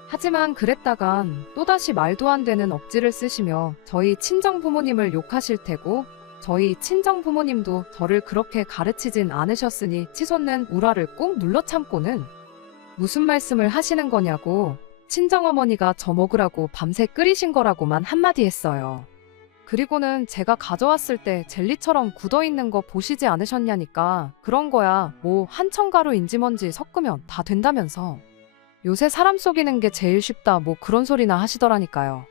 하지만 그랬다간 또다시 말도 안 되는 억지를 쓰시며 저희 친정 부모님을 욕하실 테고 저희 친정 부모님도 저를 그렇게 가르치진 않으셨으니 치솟는 우라를 꾹 눌러 참고는 무슨 말씀을 하시는 거냐고 친정어머니가 저 먹으라고 밤새 끓이신 거라고만 한마디 했어요. 그리고는 제가 가져왔을 때 젤리처럼 굳어있는 거 보시지 않으셨냐니까 그런 거야 뭐 한첨가루인지 뭔지 섞으면 다 된다면서 요새 사람 속이는 게 제일 쉽다 뭐 그런 소리나 하시더라니까요.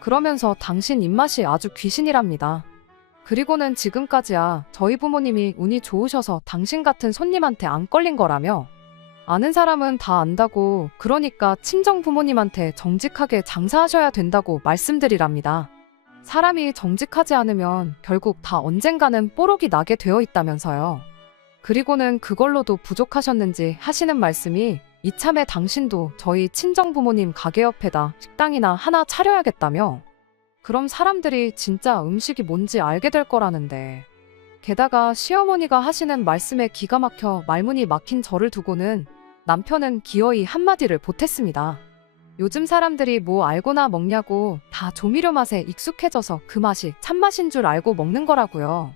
그러면서 당신 입맛이 아주 귀신이랍니다. 그리고는 지금까지야 저희 부모님이 운이 좋으셔서 당신 같은 손님한테 안 걸린 거라며 아는 사람은 다 안다고 그러니까 친정 부모님한테 정직하게 장사하셔야 된다고 말씀드리랍니다. 사람이 정직하지 않으면 결국 다 언젠가는 뽀록이 나게 되어 있다면서요. 그리고는 그걸로도 부족하셨는지 하시는 말씀이 이참에 당신도 저희 친정 부모님 가게 옆에다 식당이나 하나 차려야겠다며 그럼 사람들이 진짜 음식이 뭔지 알게 될 거라는데 게다가 시어머니가 하시는 말씀에 기가 막혀 말문이 막힌 저를 두고는 남편은 기어이 한마디를 보탰습니다. 요즘 사람들이 뭐 알고나 먹냐고 다 조미료 맛에 익숙해져서 그 맛이 참맛인 줄 알고 먹는 거라고요.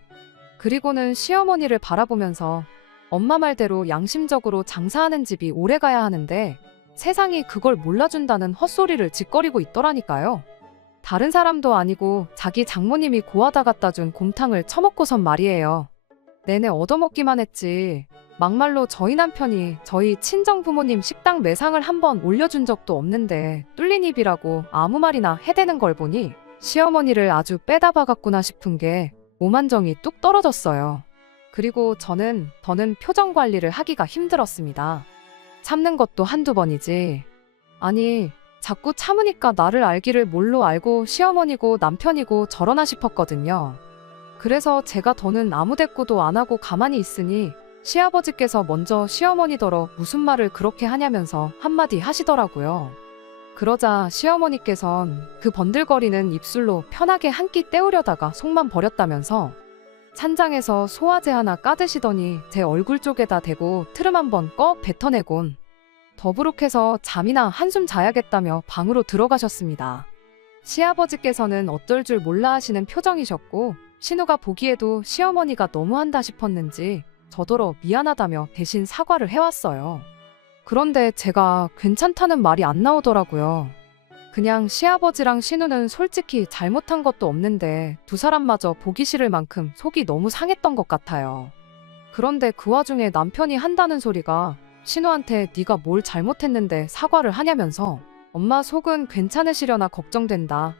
그리고는 시어머니를 바라보면서 엄마 말대로 양심적으로 장사하는 집이 오래가야 하는데 세상이 그걸 몰라준다는 헛소리를 짓거리고 있더라니까요. 다른 사람도 아니고 자기 장모님이 고아다 갖다 준 곰탕을 처먹고선 말이에요. 내내 얻어먹기만 했지 막말로 저희 남편이 저희 친정 부모님 식당 매상을 한번 올려준 적도 없는데 뚫린 입이라고 아무 말이나 해대는 걸 보니 시어머니를 아주 빼다 박았구나 싶은 게 오만정이 뚝 떨어졌어요. 그리고 더는 표정 관리를 하기가 힘들었습니다. 참는 것도 한두 번이지. 아니 자꾸 참으니까 나를 알기를 뭘로 알고 시어머니고 남편이고 저러나 싶었거든요. 그래서 제가 더는 아무 대꾸도 안 하고 가만히 있으니 시아버지께서 먼저 시어머니더러 무슨 말을 그렇게 하냐면서 한마디 하시더라고요. 그러자 시어머니께선 그 번들거리는 입술로 편하게 한 끼 때우려다가 속만 버렸다면서 찬장에서 소화제 하나 까드시더니 제 얼굴 쪽에다 대고 트름 한번 꺼 뱉어내곤 더부룩해서 잠이나 한숨 자야겠다며 방으로 들어가셨습니다. 시아버지께서는 어떨 줄 몰라 하시는 표정이셨고 신우가 보기에도 시어머니가 너무한다 싶었는지 저더러 미안하다며 대신 사과를 해왔어요. 그런데 제가 괜찮다는 말이 안 나오더라고요. 그냥 시아버지랑 신우는 솔직히 잘못한 것도 없는데 두 사람마저 보기 싫을 만큼 속이 너무 상했던 것 같아요. 그런데 그 와중에 남편이 한다는 소리가 신우한테 네가 뭘 잘못했는데 사과를 하냐면서 엄마 속은 괜찮으시려나 걱정된다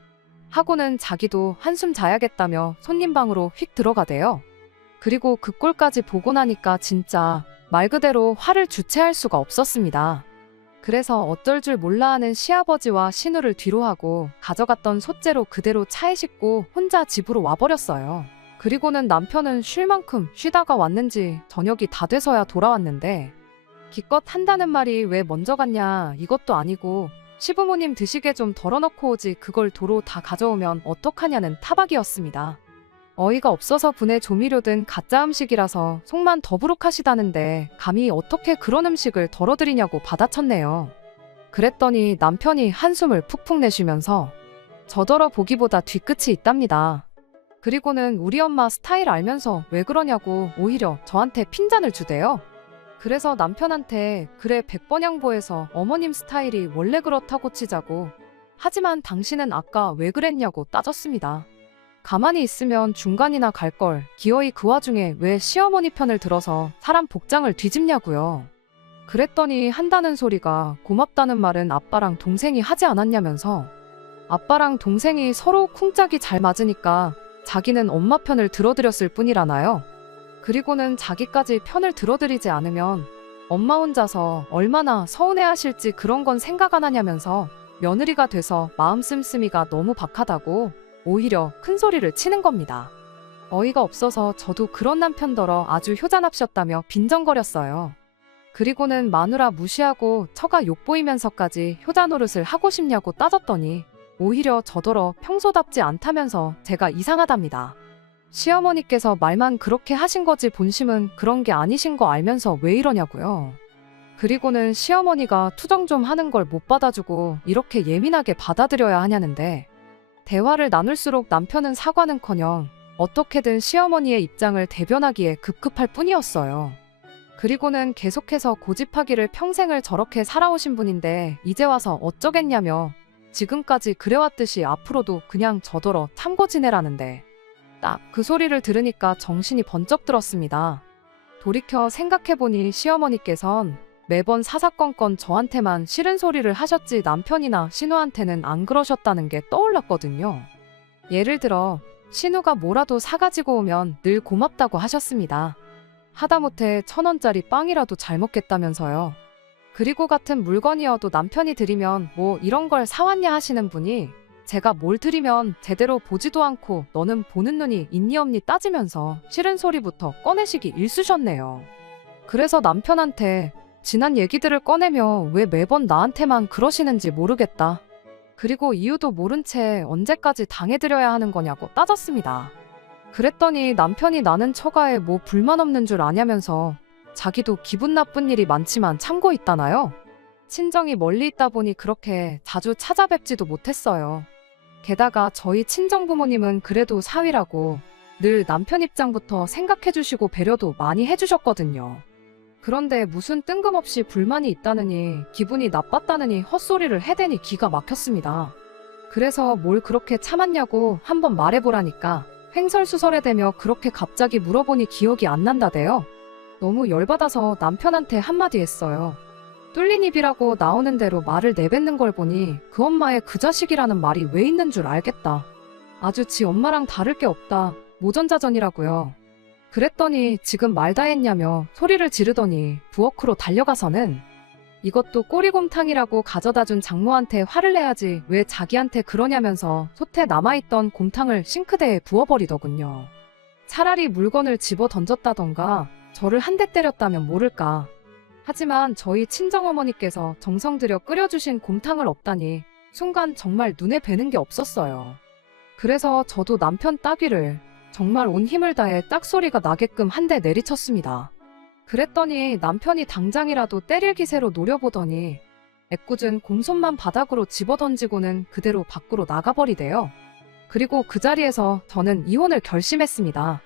하고는 자기도 한숨 자야겠다며 손님 방으로 휙 들어가대요. 그리고 그 꼴까지 보고 나니까 진짜 말 그대로 화를 주체할 수가 없었습니다. 그래서 어쩔 줄 몰라 하는 시아버지와 신우를 뒤로하고 가져갔던 솥재로 그대로 차에 싣고 혼자 집으로 와버렸어요. 그리고는 남편은 쉴 만큼 쉬다가 왔는지 저녁이 다 돼서야 돌아왔는데 기껏 한다는 말이 왜 먼저 갔냐 이것도 아니고 시부모님 드시게 좀 덜어놓고 오지 그걸 도로 다 가져오면 어떡하냐는 타박이었습니다. 어이가 없어서 분해 조미료든 가짜 음식이라서 속만 더부룩하시다는데 감히 어떻게 그런 음식을 덜어드리냐고 받아쳤네요. 그랬더니 남편이 한숨을 푹푹 내쉬면서 저더러 보기보다 뒤끝이 있답니다. 그리고는 우리 엄마 스타일 알면서 왜 그러냐고 오히려 저한테 핀잔을 주대요. 그래서 남편한테 그래 100번 양보해서 어머님 스타일이 원래 그렇다고 치자고 하지만 당신은 아까 왜 그랬냐고 따졌습니다. 가만히 있으면 중간이나 갈걸 기어이 그 와중에 왜 시어머니 편을 들어서 사람 복장을 뒤집냐고요. 그랬더니 한다는 소리가 고맙다는 말은 아빠랑 동생이 하지 않았냐면서 아빠랑 동생이 서로 쿵짝이 잘 맞으니까 자기는 엄마 편을 들어드렸을 뿐이라나요. 그리고는 자기까지 편을 들어드리지 않으면 엄마 혼자서 얼마나 서운해하실지 그런 건 생각 안 하냐면서 며느리가 돼서 마음 씀씀이가 너무 박하다고 오히려 큰 소리를 치는 겁니다. 어이가 없어서 저도 그런 남편더러 아주 효자납셨다며 빈정거렸어요. 그리고는 마누라 무시하고 처가 욕보이면서까지 효자 노릇을 하고 싶냐고 따졌더니 오히려 저더러 평소답지 않다면서 제가 이상하답니다. 시어머니께서 말만 그렇게 하신 거지 본심은 그런 게 아니신 거 알면서 왜 이러냐고요. 그리고는 시어머니가 투정 좀 하는 걸 못 받아주고 이렇게 예민하게 받아들여야 하냐는데 대화를 나눌수록 남편은 사과는커녕 어떻게든 시어머니의 입장을 대변하기에 급급할 뿐이었어요. 그리고는 계속해서 고집하기를 평생을 저렇게 살아오신 분인데 이제 와서 어쩌겠냐며 지금까지 그래왔듯이 앞으로도 그냥 저더러 참고 지내라는데 딱 그 소리를 들으니까 정신이 번쩍 들었습니다. 돌이켜 생각해보니 시어머니께선 매번 사사건건 저한테만 싫은 소리를 하셨지 남편이나 신우한테는 안 그러셨다는 게 떠올랐거든요. 예를 들어 신우가 뭐라도 사가지고 오면 늘 고맙다고 하셨습니다. 하다못해 1,000원짜리 빵이라도 잘 먹겠다면서요. 그리고 같은 물건이어도 남편이 드리면 뭐 이런 걸 사왔냐 하시는 분이 제가 뭘 드리면 제대로 보지도 않고 너는 보는 눈이 있니 없니 따지면서 싫은 소리부터 꺼내시기 일쑤셨네요. 그래서 남편한테 지난 얘기들을 꺼내며 왜 매번 나한테만 그러시는지 모르겠다. 그리고 이유도 모른 채 언제까지 당해드려야 하는 거냐고 따졌습니다. 그랬더니 남편이 나는 처가에 뭐 불만 없는 줄 아냐면서 자기도 기분 나쁜 일이 많지만 참고 있다나요? 친정이 멀리 있다 보니 그렇게 자주 찾아뵙지도 못했어요. 게다가 저희 친정부모님은 그래도 사위라고 늘 남편 입장부터 생각해주시고 배려도 많이 해주셨거든요. 그런데 무슨 뜬금없이 불만이 있다느니 기분이 나빴다느니 헛소리를 해대니 기가 막혔습니다. 그래서 뭘 그렇게 참았냐고 한번 말해보라니까 횡설수설해대며 그렇게 갑자기 물어보니 기억이 안 난다대요. 너무 열받아서 남편한테 한마디 했어요. 뚫린 입이라고 나오는 대로 말을 내뱉는 걸 보니 그 엄마의 그 자식이라는 말이 왜 있는 줄 알겠다. 아주 지 엄마랑 다를 게 없다. 모전자전이라고요. 그랬더니 지금 말 다 했냐며 소리를 지르더니 부엌으로 달려가서는 이것도 꼬리곰탕이라고 가져다준 장모한테 화를 내야지 왜 자기한테 그러냐면서 솥에 남아있던 곰탕을 싱크대에 부어버리더군요. 차라리 물건을 집어 던졌다던가 저를 한 대 때렸다면 모를까. 하지만 저희 친정어머니께서 정성 들여 끓여주신 곰탕을 없다니 순간 정말 눈에 뵈는 게 없었어요. 그래서 저도 남편 따귀를 정말 온 힘을 다해 딱소리가 나게끔 한 대 내리쳤습니다. 그랬더니 남편이 당장이라도 때릴 기세로 노려보더니 애꿎은 곰손만 바닥으로 집어던지고는 그대로 밖으로 나가버리대요. 그리고 그 자리에서 저는 이혼을 결심했습니다.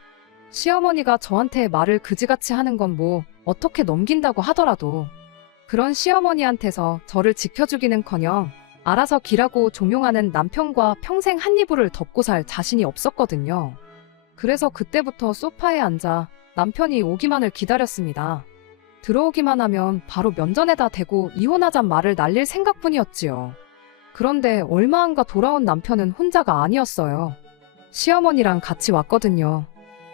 시어머니가 저한테 말을 그지같이 하는 건 뭐 어떻게 넘긴다고 하더라도 그런 시어머니한테서 저를 지켜주기는커녕 알아서 기라고 종용하는 남편과 평생 한 이불을 덮고 살 자신이 없었거든요. 그래서 그때부터 소파에 앉아 남편이 오기만을 기다렸습니다. 들어오기만 하면 바로 면전에다 대고 이혼하잔 말을 날릴 생각뿐이었지요. 그런데 얼마 안가 돌아온 남편은 혼자가 아니었어요. 시어머니랑 같이 왔거든요.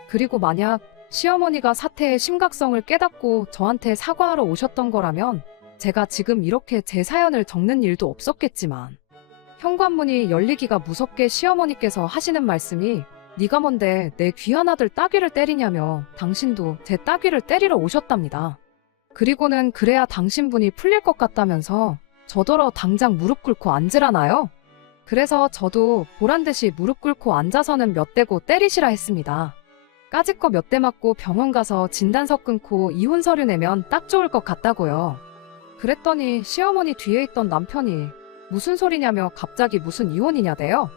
그리고 만약 시어머니가 사태의 심각성을 깨닫고 저한테 사과하러 오셨던 거라면 제가 지금 이렇게 제 사연을 적는 일도 없었겠지만 현관문이 열리기가 무섭게 시어머니께서 하시는 말씀이 네가 뭔데 내 귀한 아들 따귀를 때리냐며 당신도 제 따귀를 때리러 오셨답니다. 그리고는 그래야 당신분이 풀릴 것 같다면서 저더러 당장 무릎 꿇고 앉으라나요? 그래서 저도 보란듯이 무릎 꿇고 앉아서는 몇 대고 때리시라 했습니다. 까짓 거 몇 대 맞고 병원 가서 진단서 끊고 이혼 서류 내면 딱 좋을 것 같다고요. 그랬더니 시어머니 뒤에 있던 남편이 무슨 소리냐며 갑자기 무슨 이혼이냐대요.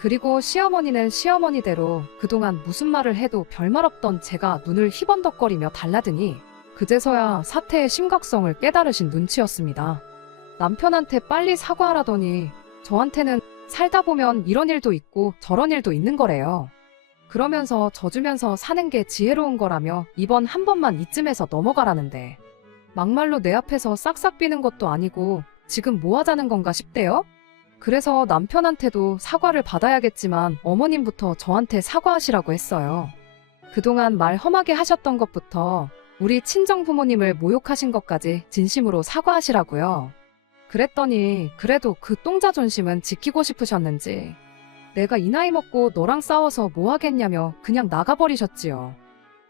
그리고 시어머니는 시어머니대로 그동안 무슨 말을 해도 별말 없던 제가 눈을 희번덕거리며 달라드니 그제서야 사태의 심각성을 깨달으신 눈치였습니다. 남편한테 빨리 사과하라더니 저한테는 살다 보면 이런 일도 있고 저런 일도 있는 거래요. 그러면서 져주면서 사는 게 지혜로운 거라며 이번 한 번만 이쯤에서 넘어가라는데 막말로 내 앞에서 싹싹 비는 것도 아니고 지금 뭐 하자는 건가 싶대요. 그래서 남편한테도 사과를 받아야겠지만 어머님부터 저한테 사과하시라고 했어요. 그동안 말 험하게 하셨던 것부터 우리 친정 부모님을 모욕하신 것까지 진심으로 사과하시라고요. 그랬더니 그래도 그 똥자존심은 지키고 싶으셨는지 내가 이 나이 먹고 너랑 싸워서 뭐 하겠냐며 그냥 나가버리셨지요.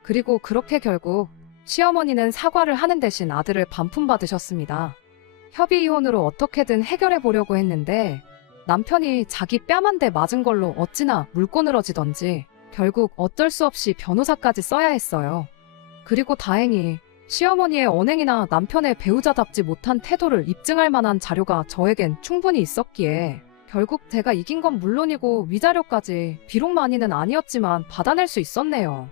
그리고 그렇게 결국 시어머니는 사과를 하는 대신 아들을 반품받으셨습니다. 협의 이혼으로 어떻게든 해결해 보려고 했는데 남편이 자기 뺨 한 대 맞은 걸로 어찌나 물꼬늘어지던지 결국 어쩔 수 없이 변호사까지 써야 했어요. 그리고 다행히 시어머니의 언행이나 남편의 배우자답지 못한 태도를 입증할 만한 자료가 저에겐 충분히 있었기에 결국 제가 이긴 건 물론이고 위자료까지 비록 많이는 아니었지만 받아낼 수 있었네요.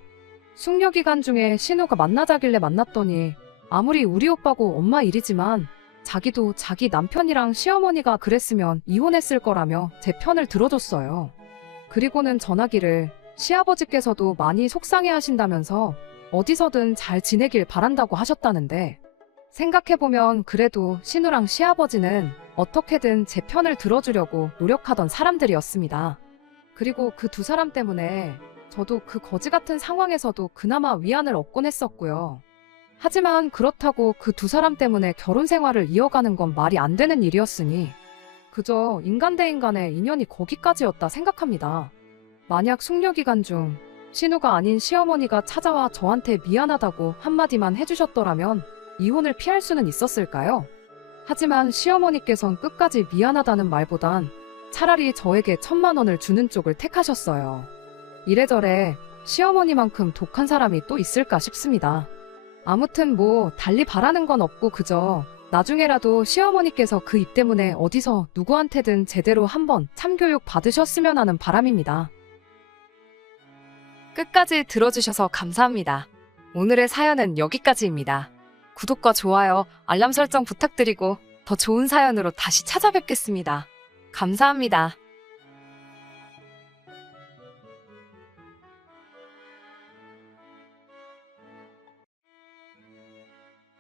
숙려 기간 중에 신우가 만나자길래 만났더니 아무리 우리 오빠고 엄마 일이지만 자기도 자기 남편이랑 시어머니가 그랬으면 이혼했을 거라며 제 편을 들어줬어요. 그리고는 전화기를 시아버지께서도 많이 속상해 하신다면서 어디서든 잘 지내길 바란다고 하셨다는데 생각해보면 그래도 신우랑 시아버지는 어떻게든 제 편을 들어주려고 노력하던 사람들이었습니다. 그리고 그 두 사람 때문에 저도 그 거지 같은 상황에서도 그나마 위안을 얻곤 했었고요. 하지만 그렇다고 그 두 사람 때문에 결혼 생활을 이어가는 건 말이 안 되는 일이었으니 그저 인간 대 인간의 인연이 거기까지였다 생각합니다. 만약 숙려 기간 중 신우가 아닌 시어머니가 찾아와 저한테 미안하다고 한마디만 해주셨더라면 이혼을 피할 수는 있었을까요? 하지만 시어머니께선 끝까지 미안하다는 말보단 차라리 저에게 1,000만 원을 주는 쪽을 택하셨어요. 이래저래 시어머니만큼 독한 사람이 또 있을까 싶습니다. 아무튼 뭐 달리 바라는 건 없고 그저 나중에라도 시어머니께서 그 입 때문에 어디서 누구한테든 제대로 한번 참교육 받으셨으면 하는 바람입니다. 끝까지 들어주셔서 감사합니다. 오늘의 사연은 여기까지입니다. 구독과 좋아요, 알람 설정 부탁드리고 더 좋은 사연으로 다시 찾아뵙겠습니다. 감사합니다.